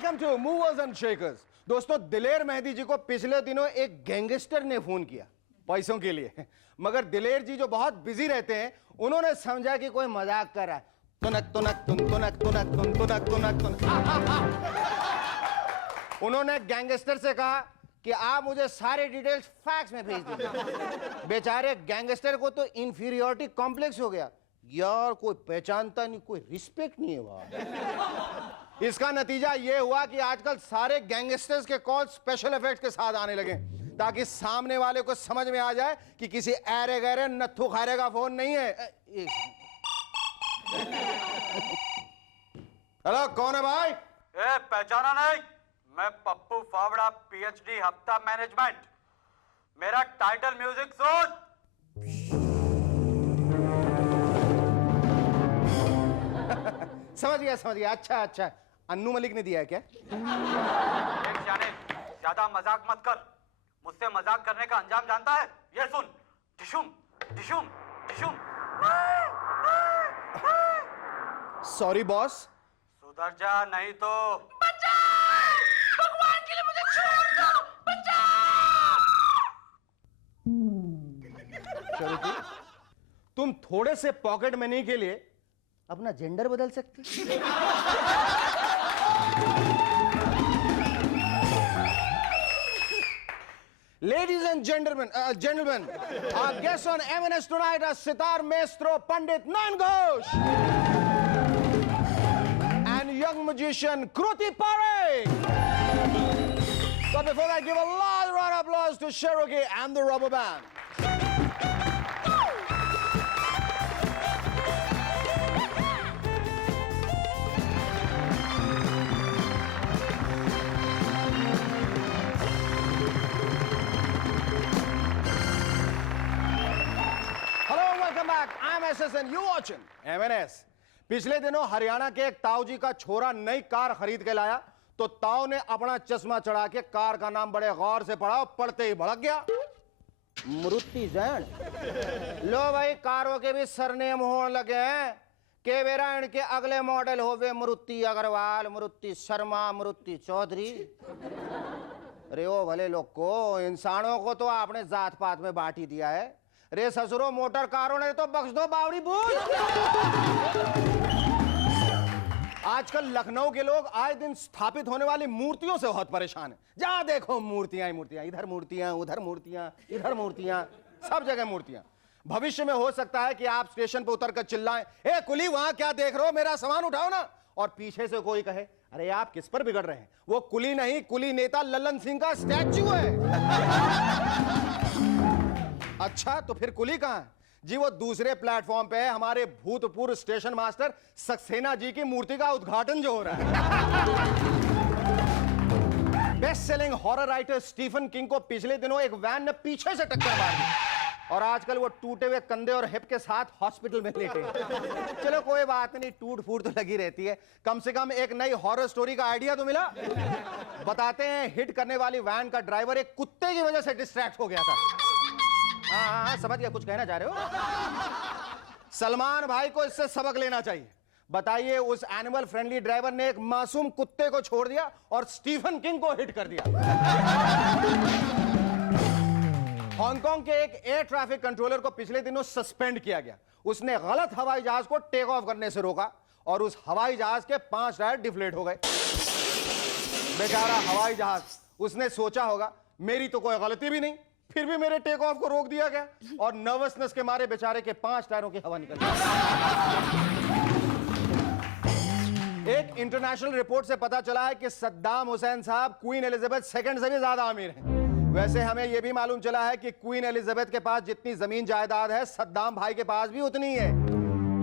Welcome to Movers and Shakers. दोस्तों, दिलेर मेहंदी जी को पिछले दिनों एक गैंगस्टर ने फोन किया पैसों के लिए, मगर दिलेर जी जो बहुत बिजी रहते हैं, उन्होंने समझा कि कोई मजाक कर रहा है। तुनक तुनक तुन तुनक तुनक तुन तुनक तुनक तुन। उन्होंने गैंगस्टर से कहा कि आप मुझे सारे डिटेल्स फैक्स में भेज दीजिए। बेचारे गैंगस्टर को तो इंफीरियोरिटी कॉम्प्लेक्स हो गया, यार कोई पहचानता नहीं, कोई रिस्पेक्ट नहीं है वहां। इसका नतीजा यह हुआ कि आजकल सारे गैंगस्टर्स के कॉल स्पेशल इफेक्ट्स के साथ आने लगे, ताकि सामने वाले को समझ में आ जाए कि किसी ऐरे गहरे नत्थु खारे का फोन नहीं है। हेलो, कौन है भाई? पहचाना नहीं? मैं पप्पू फावड़ा, पीएचडी, हफ्ता मैनेजमेंट। मेरा टाइटल म्यूजिक सुन। समझ गया। अच्छा, अन्नू मलिक ने दिया है क्या? एक जाने, ज्यादा मजाक मत कर। मुझसे मजाक करने का अंजाम जानता है? ये सुन। टिशुम टिशुम टिशुम। Sorry boss. सुधर जा, नहीं तो भगवान के लिए मुझे छोड़ दो, चलो, तुम थोड़े से पॉकेट मनी के लिए अपना जेंडर बदल सकते? Ladies and gentlemen, our guest on M&S tonight are Sitar Maestro Pandit Nayan Ghosh and young magician Kruti Parekh. So before that, give a loud round of applause to Cherokee and the Rubber Band. I'm SS and you watching M&S। पिछले दिनों हरियाणा के एक ताऊ जी का छोरा नई car खरीद के लाया, तो ताऊ ने अपना चश्मा चढ़ा के कार का नाम बड़े गौर से पढ़ा और पढ़ते ही भड़क गया, मारुति जैन। लो भाई, कारों के भी सरनेम होने लगे हैं के बेरा इनके अगले मॉडल होवे मारुति अग्रवाल, मारुति शर्मा, मारुति चौधरी। अरे ओ भले लोग को, इंसानों को तो आपने जात पात में बांट ही दिया है। रे ससुरो, मोटर कारों ने तो बख्श दो बावड़ी बूझ। आजकल लखनऊ के लोग आए दिन स्थापित होने वाली मूर्तियों से बहुत परेशान हैं। जहां देखो मूर्तियां ही मूर्तियां, इधर मूर्तियां, उधर मूर्तियां, इधर मूर्तियां, सब जगह मूर्तियां। भविष्य में हो सकता है कि आप स्टेशन पर उतर कर चिल्लाएं, ए कुली वहां क्या देख रहे हो, मेरा सामान उठाओ ना। और पीछे से कोई कहे, अरे आप किस पर बिगड़ रहे हैं, वो कुली नहीं, कुली नेता लल्लन सिंह का स्टैच्यू है। अच्छा, तो फिर कुली कहां है जी? वो दूसरे प्लेटफॉर्म पे है, हमारे भूतपूर्व स्टेशन मास्टर सक्सेना जी की मूर्ति का उद्घाटन जो हो रहा है। Best selling horror writer Stephen King को पिछले दिनों एक वैन ने पीछे से टक्कर मार दी और आजकल वो टूटे हुए कंधे और हिप के साथ हॉस्पिटल में लेटे हैं। चलो कोई बात नहीं, टूट फूट तो लगी रहती है, कम से कम एक नई हॉरर स्टोरी का आइडिया तो मिला। बताते हैं, हिट करने वाली वैन का ड्राइवर एक कुत्ते की वजह से डिस्ट्रैक्ट हो गया था। हाँ, समझ गया, कुछ कहना चाह रहे हो? सलमान भाई को इससे सबक लेना चाहिए। बताइए, उस एनिमल फ्रेंडली ड्राइवर ने एक मासूम कुत्ते को छोड़ दिया और स्टीफन किंग को हिट कर दिया। हांगकांग के एक एयर ट्रैफिक कंट्रोलर को पिछले दिनों सस्पेंड किया गया। उसने गलत हवाई जहाज को टेक ऑफ करने से रोका और उस हवाई जहाज के 5 टायर डिफ्लेट हो गए। बेचारा हवाई जहाज, उसने सोचा होगा मेरी तो कोई गलती भी नहीं, फिर भी मेरे टेक ऑफ को रोक दिया गया, और नर्वसनेस के मारे बेचारे के 5 टायरों की हवा निकल गई। एक इंटरनेशनल रिपोर्ट से पता चला है कि सद्दाम हुसैन साहब क्वीन एलिजाबेथ सेकंड से भी ज्यादा अमीर हैं। वैसे हमें यह भी मालूम चला है कि क्वीन एलिजाबेथ के पास जितनी जमीन जायदाद है, सद्दाम भाई के पास भी उतनी है।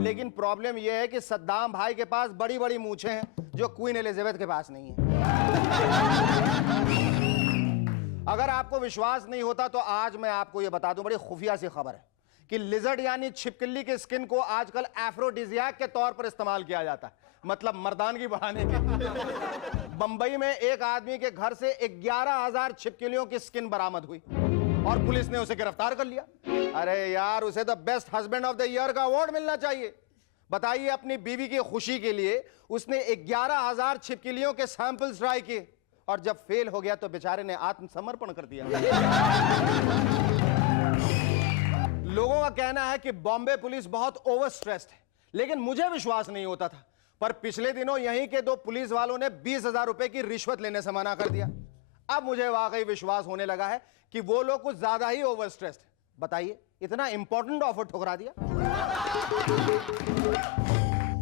लेकिन प्रॉब्लम यह है कि सद्दाम भाई के पास बड़ी बड़ी मूछें हैं जो क्वीन एलिजाबेथ के पास नहीं है। अगर आपको विश्वास नहीं होता तो आज मैं आपको यह बता दूं, बड़ी खुफिया सी खबर है कि लिजर्ड यानी छिपकली के स्किन को आजकल एफ्रोडिजियाक के तौर पर इस्तेमाल किया जाता है, मतलब मर्दानगी बढ़ाने के। बंबई में एक आदमी के घर से 11,000 छिपकलियों की स्किन बरामद हुई और पुलिस ने उसे गिरफ्तार कर लिया। अरे यार, उसे तो best husband of the year का अवार्ड मिलना चाहिए। बताइए, अपनी बीवी की खुशी के लिए उसने 11,000 छिपकलियों के सैंपल्स ट्राई किए और जब फेल हो गया तो बेचारे ने आत्मसमर्पण कर दिया। लोगों का कहना है कि बॉम्बे पुलिस बहुत ओवर स्ट्रेस्ड है, लेकिन मुझे विश्वास नहीं होता था। पर पिछले दिनों यहीं के 2 पुलिस वालों ने 20,000 रुपए की रिश्वत लेने से मना कर दिया। अब मुझे वाकई विश्वास होने लगा है कि वो लोग कुछ ज्यादा ही ओवर स्ट्रेस्ड है। बताइए, इतना इंपॉर्टेंट ऑफर ठुकरा दिया।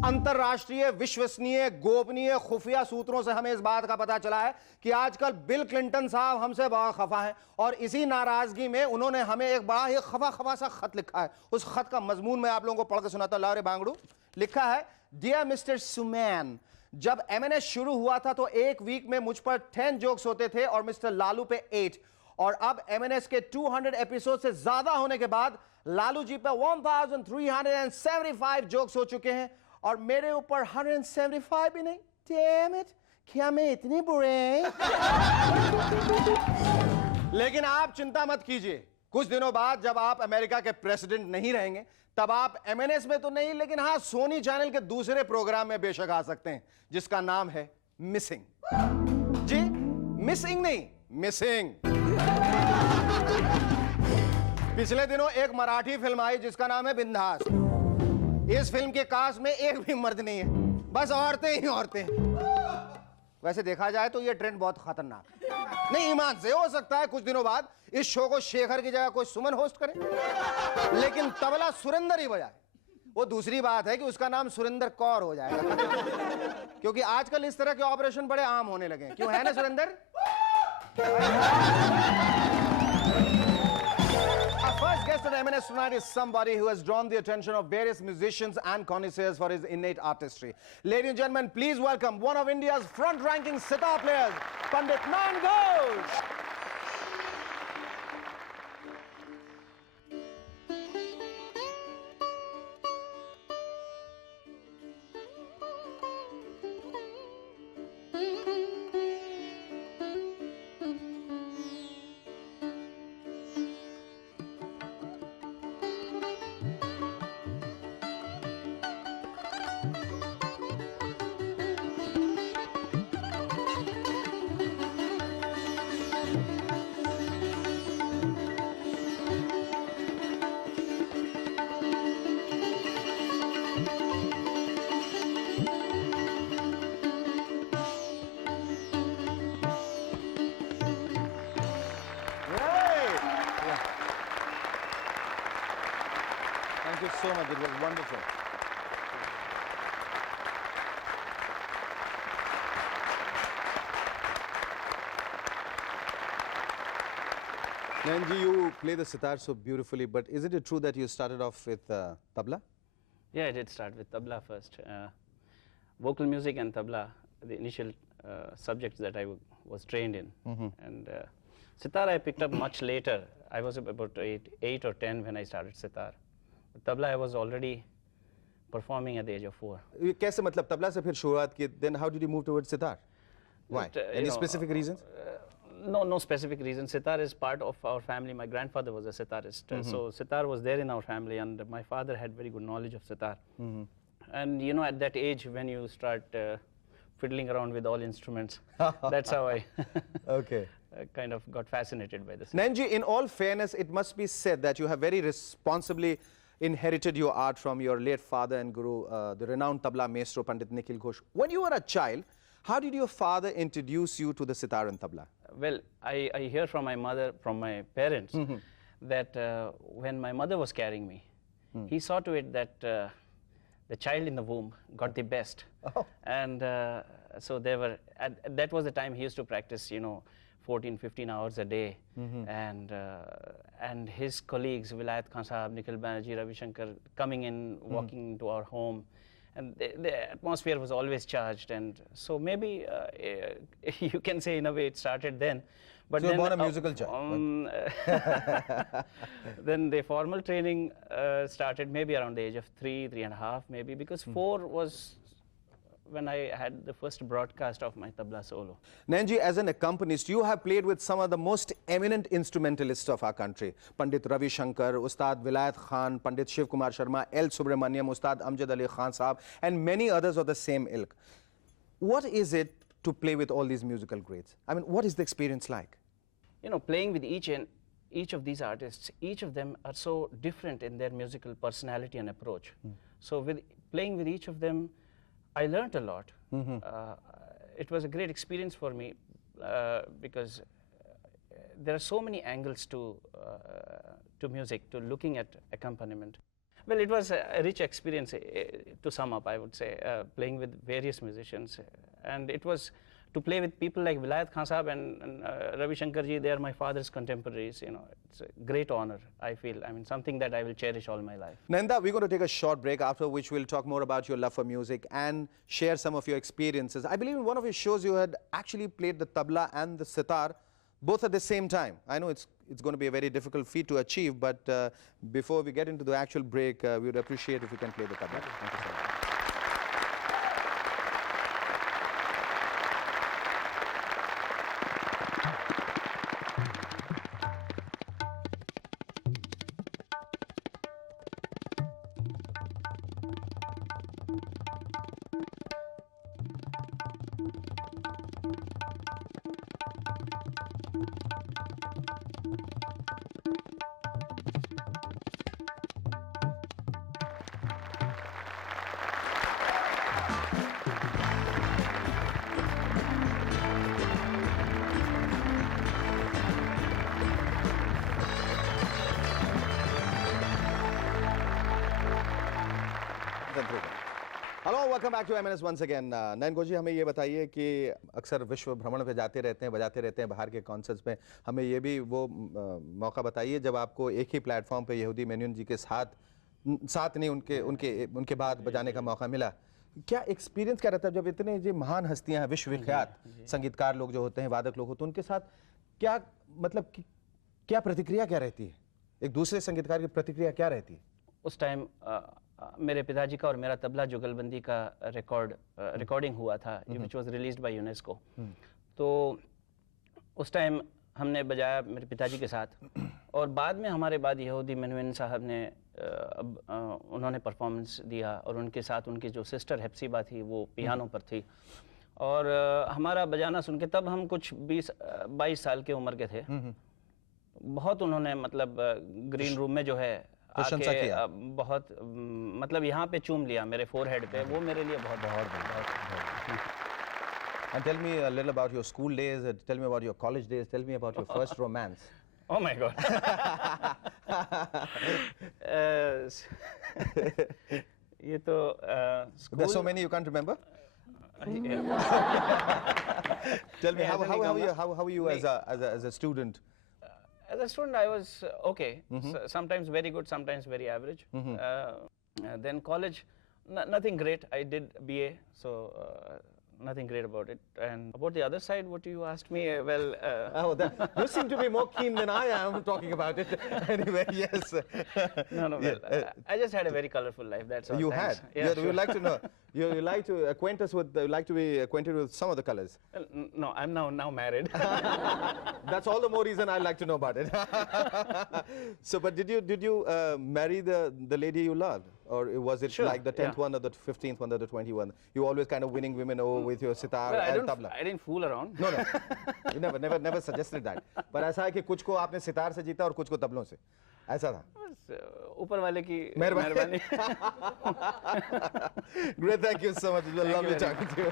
अंतरराष्ट्रीय, विश्वसनीय, गोपनीय खुफिया सूत्रों से हमें इस बात का पता चला है कि आजकल बिल क्लिंटन साहब हमसे बहुत खफा हैं और इसी नाराजगी में उन्होंने हमें एक बड़ा ही खफा सा खत लिखा है। उस खत का मजमून मैं आप लोगों को पढ़ के सुनाता हूं। लाओ रे बांगड़ू। लिखा है, डियर मिस्टर सुमैन, जब एमएनएस शुरू हुआ था तो एक वीक में मुझ पर 10 जोक्स होते थे और मिस्टर लालू पे 8, और अब एमएनएस के 200 एपिसोड से ज्यादा होने के बाद लालू जी पे 1375 जोक्स हो चुके हैं और मेरे ऊपर 175 भी नहीं। Damn it, क्या मैं इतनी बुरे? लेकिन आप चिंता मत कीजिए, कुछ दिनों बाद जब आप अमेरिका के प्रेसिडेंट नहीं रहेंगे तब आप एमएनएस में तो नहीं, लेकिन हाँ, सोनी चैनल के दूसरे प्रोग्राम में बेशक आ सकते हैं, जिसका नाम है मिसिंग। जी, मिसिंग नहीं, मिसिंग। पिछले दिनों एक मराठी फिल्म आई जिसका नाम है बिंदास। इस फिल्म के कास्ट में एक भी मर्द नहीं है, बस औरतें ही औरतें। वैसे देखा जाए तो ये ट्रेंड बहुत खतरनाक है। नहीं, ईमान से हो सकता है कुछ दिनों बाद इस शो को शेखर की जगह कोई सुमन होस्ट करे, लेकिन तबला सुरेंद्र ही बजाए। वो दूसरी बात है कि उसका नाम सुरेंद्र कौर हो जाएगा, क्योंकि आजकल इस तरह के ऑपरेशन बड़े आम होने लगे हैं। क्यों, है ना Surendra? Our first guest at M&S tonight is somebody who has drawn the attention of various musicians and connoisseurs for his innate artistry. Ladies and gentlemen, please welcome one of India's front-ranking sitar players, Pandit Nayan Ghosh. Thank you so much. It was wonderful. Nanji, you play the sitar so beautifully, but is it true that you started off with tabla? Yeah, I did start with tabla first. Vocal music and tabla, the initial subjects that I was trained in. And sitar I picked up much later. I was about 8 or 10 when I started sitar. But tabla I was already performing at the age of 4. ये कैसे, मतलब तबला से फिर शुरुआत की? Then how did you move towards sitar? Why? But, Any specific reasons? No specific reason. Sitar is part of our family. My grandfather was a sitarist. So sitar was there in our family, and my father had very good knowledge of sitar. And you know, at that age when you start fiddling around with all instruments, that's how I Okay. kind of got fascinated by this. Nanji, in all fairness, it must be said that you have very responsibly inherited your art from your late father and guru, the renowned tabla maestro Pandit Nikhil Ghosh. When you were a child, how did your father introduce you to the sitar and tabla? Well, I hear from my mother, from my parents, that when my mother was carrying me, he saw to it that the child in the womb got the best. And so they were, that was the time he used to practice, you know, 14, 15 hours a day. And his colleagues, Vilayat Khan Sahab, Nikhil Banerjee, Ravi Shankar, coming in, walking into our home. And the atmosphere was always charged. And so maybe you can say in a way it started then. But So you then, were born a musical child. Then the formal training started maybe around the age of 3, 3.5 maybe, because 4 was when I had the first broadcast of my tabla solo. Nayanji, as an accompanist, you have played with some of the most eminent instrumentalists of our country. Pandit Ravi Shankar, Ustad Vilayat Khan, Pandit Shiv Kumar Sharma, L. Subramaniam, Ustad Amjad Ali Khan Sahab, and many others of the same ilk. What is it to play with all these musical greats? I mean, what is the experience like? You know, playing with each of these artists, each of them are so different in their musical personality and approach. So with playing with each of them, I learned a lot. It was a great experience for me because there are so many angles to music, to looking at accompaniment. Well, it was a rich experience to sum up, I would say, playing with various musicians. And it was to play with people like Vilayat Khan Sahab and Ravi Shankar ji. They are my father's contemporaries. You know, it's a great honor, I feel. I mean, something that I will cherish all my life. Nanda, we're going to take a short break, after which we'll talk more about your love for music and share some of your experiences. I believe in one of your shows you had actually played the tabla and the sitar both at the same time. I know it's going to be a very difficult feat to achieve, but before we get into the actual break, we would appreciate if you can play the tabla. Thank you so much. Hello welcome back to MNS once again. Nayan गोजी, हमें ये बताइए कि अक्सर विश्व भ्रमण पे जाते रहते हैं, बजाते रहते हैं बाहर के कॉन्सर्ट्स में। हमें ये भी वो मौका बताइए जब आपको एक ही प्लेटफॉर्म पे यहूदी मेनन जी के साथ नहीं उनके बाद बजाने का मौका मिला। क्या एक्सपीरियंस क्या रहता है जब इतने जो महान हस्तियां हैं, विश्वविख्यात संगीतकार लोग जो होते हैं, वादक लोग होते हैं, उनके साथ क्या मतलब क्या प्रतिक्रिया क्या रहती है? एक दूसरे संगीतकार की प्रतिक्रिया क्या रहती है? उस टाइम मेरे पिताजी का और मेरा तबला जुगलबंदी का रिकॉर्डिंग हुआ था, which was released by UNESCO. तो उस टाइम हमने बजाया मेरे पिताजी के साथ, और बाद में हमारे बाद यहूदी मेनन साहब ने उन्होंने परफॉर्मेंस दिया, और उनके साथ उनकी जो सिस्टर हेप्सिबा थी वो पियानो पर थी, और हमारा बजाना सुन के तब हम कुछ 20-22 साल के उम्र के थे। बहुत उन्होंने मतलब ग्रीन रूम में जो है प्रशंसा किया, बहुत मतलब यहाँ पे चूम लिया मेरे फोरहेड पे, वो मेरे लिए बहुत। And tell me a little about your school days, tell me about your college days, tell me about your first romance. Oh my God. ये तो There's so many you can't remember? Tell me how are you as a student? As a student, I was okay. Sometimes very good, sometimes very average. Then college, nothing great. I did BA, so nothing great about it. And about the other side, what you asked me, well... you seem to be more keen than I am talking about it. Anyway, yes. No, well, I just had a very colorful life, that's all. You Thanks. had? Yeah, You'd like to know. You like to acquaint us with, like to be acquainted with some of the colors. Well, no, I'm now married. That's all the more reason I'd like to know about it. So, but did you marry the lady you loved? Or was it like the 10th one or the 15th one or the 21st? You always kind of winning women over with your sitar and tabla. I didn't fool around. No. You never suggested that. But ऐसा है कि कुछ को आपने सितार से जीता और कुछ को तबलों से. ऐसा था. ऊपर वाले की मेहरबानी. Great, thank you so much. It was lovely talking to you.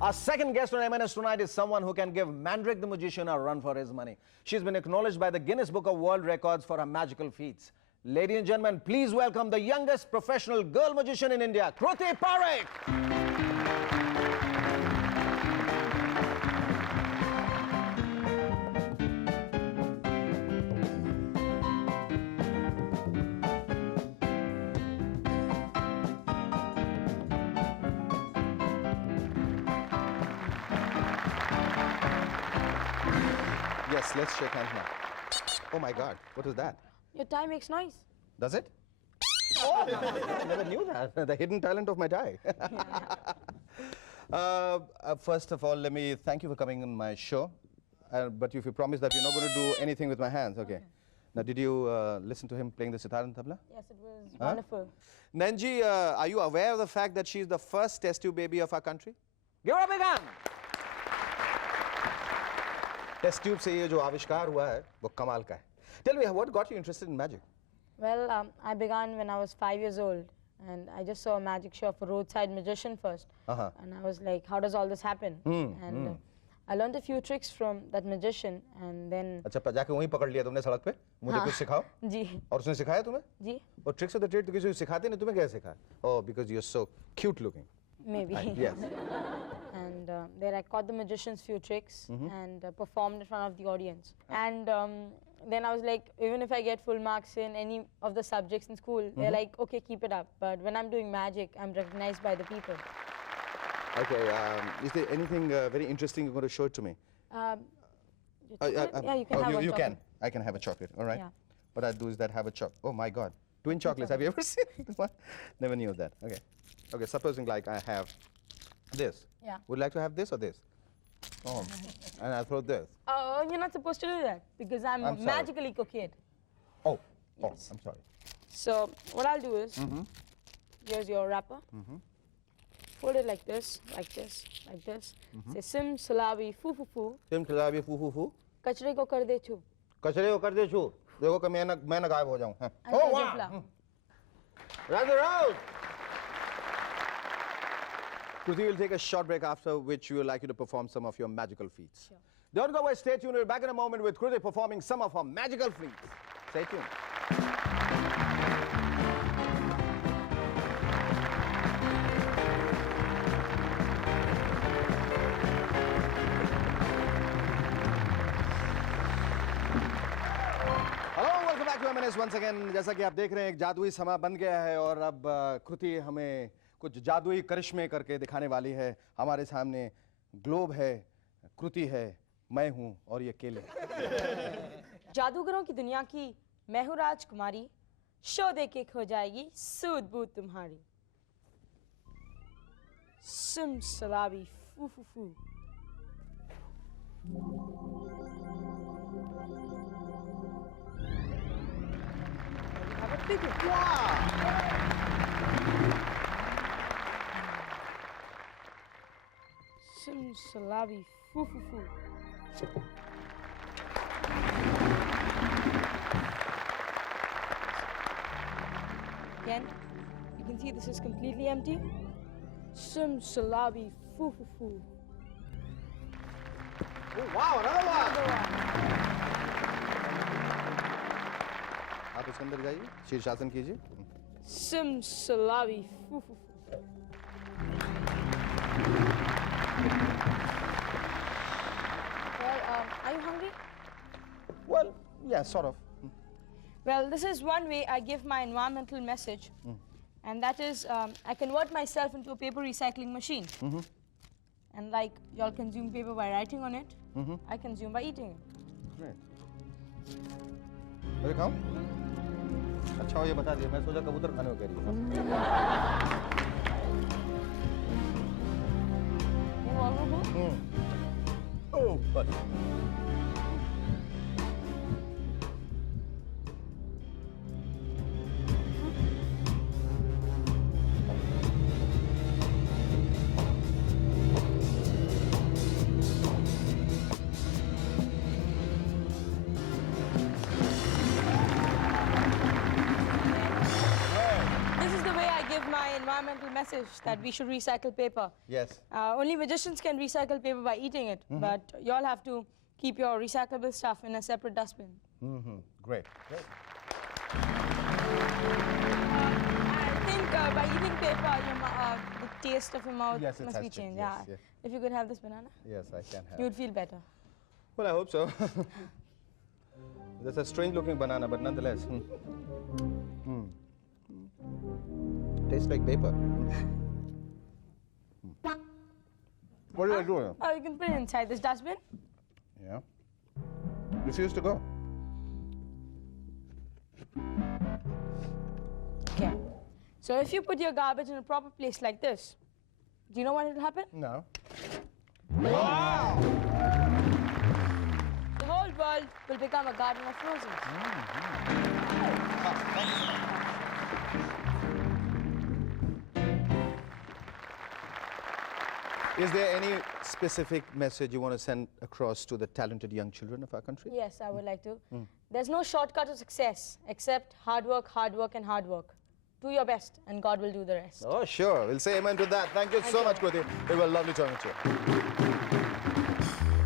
Our second guest on MNS tonight is someone who can give Mandrick the Magician a run for his money. She's been acknowledged by the Guinness Book of World Records for her magical feats. Ladies and gentlemen, please welcome the youngest professional girl magician in India, Kruti Parekh. Yes, let's shake hands now. Oh my God, what was that? Your tie makes noise. Does it? Oh, I never knew that. The hidden talent of my tie. First of all, let me thank you for coming on my show. But if you promise that you're not going to do anything with my hands, okay? Now, did you listen to him playing the sitar and tabla? Yes, it was wonderful. Nanji, are you aware of the fact that she's the first test tube baby of our country? Give her a big hand! Test tube से ये जो आविष्कार हुआ है, वो कमाल का है. Tell me, what got you interested in magic? Well, I began when I was 5 years old, and I just saw a magic show of a roadside magician first. And I was like, how does all this happen? And I learned a few tricks from that magician, and then... अच्छा, जाके वहीं पकड़ लिया तुमने सड़क पे? मुझे कुछ सिखाओ? जी. और उसने सिखाया तुम्हें? जी. और tricks of the trade तो किसी को सिखाते नहीं, तुम्हें कैसे सिखाया? Oh, because you're so cute looking. Maybe. Yes. And there I caught the magician's few tricks and performed in front of the audience. And then I was like, even if I get full marks in any of the subjects in school, they're like, okay, keep it up. But when I'm doing magic, I'm recognized by the people. Okay, is there anything very interesting you're going to show it to me? Yeah, you can have one you chocolate. can. I can have a chocolate, all right? Yeah. What I do is that have a chocolate. Oh my God, twin chocolates. Have you ever seen this one? Never knew of that. Okay. Okay, supposing like I have this. Yeah. Would you like to have this or this? Oh, and I throw this. Oh, you're not supposed to do that because I'm I'm sorry. magically coquette. Oh, oh, Yes. I'm sorry. So what I'll do is, here's your wrapper. Fold it like this, like this, like this. Say sim salabi foo foo foo. Tim tilabi foo foo foo. Kachre ko kar de chu. कचरे को कर दे छू. देखो कि मैं ना गायब हो जाऊं. हाँ. And Oh here's your wow. flower. Rather out. Kruti will take a short break, after which we would like you to perform some of your magical feats. Sure. Don't go away, stay tuned. We'll be back in a moment with Kruti performing some of her magical feats. Stay tuned. Hello, welcome back to M&S once again. जैसा कि आप देख रहे हैं, एक जादुई समा बन गया है और अब कृति हमें कुछ जादुई करिश्मे करके दिखाने वाली है. हमारे सामने ग्लोब है, कृति है, मैं हूँ और ये केले. जादूगरों की दुनिया की मैं हूँ राजकुमारी. शो देके खो जाएगी सूद बूद तुम्हारी. सिम सलाबी फू फू फू. Have a big one. Sim salabi foo foo foo. Again, you can see this is completely empty. Sim salabi foo foo foo. Oh, wow, another one. आप इसके अंदर जाइए, शीर्षासन कीजिए. Sim salabi foo foo foo. Well, are you hungry? Well, yeah, sort of. Well, this is one way I give my environmental message, and that is I convert myself into a paper recycling machine. And like y'all consume paper by writing on it, I consume by eating it. Great. अरे खाओ. अच्छा हो ये बता दिया. मैं सोचा कबूतर खाने को कह रही है. Oh, but. This is the way I give my environmental message that we should recycle paper. Yes. Only magicians can recycle paper by eating it, but y'all have to keep your recyclable stuff in a separate dustbin. Great. Great. I think by eating paper, the taste of your mouth Yes, it must has be to, changed. yes, Yeah. yes. If you could have this banana, Yes, I can have. you would feel better. Well, I hope so. That's a strange-looking banana, but nonetheless. Tastes like paper. What do I do? Oh, you can put it inside this dustbin. Yeah. Refuse to go. Okay. So if you put your garbage in a proper place like this, do you know what will happen? No. The whole world will become a garden of roses. Is there any specific message you want to send across to the talented young children of our country? Yes, I would like to. There's no shortcut to success except hard work, and hard work. Do your best and God will do the rest. Oh, sure. We'll say amen to that. Thank you so much, Kruti. It was lovely talking to you.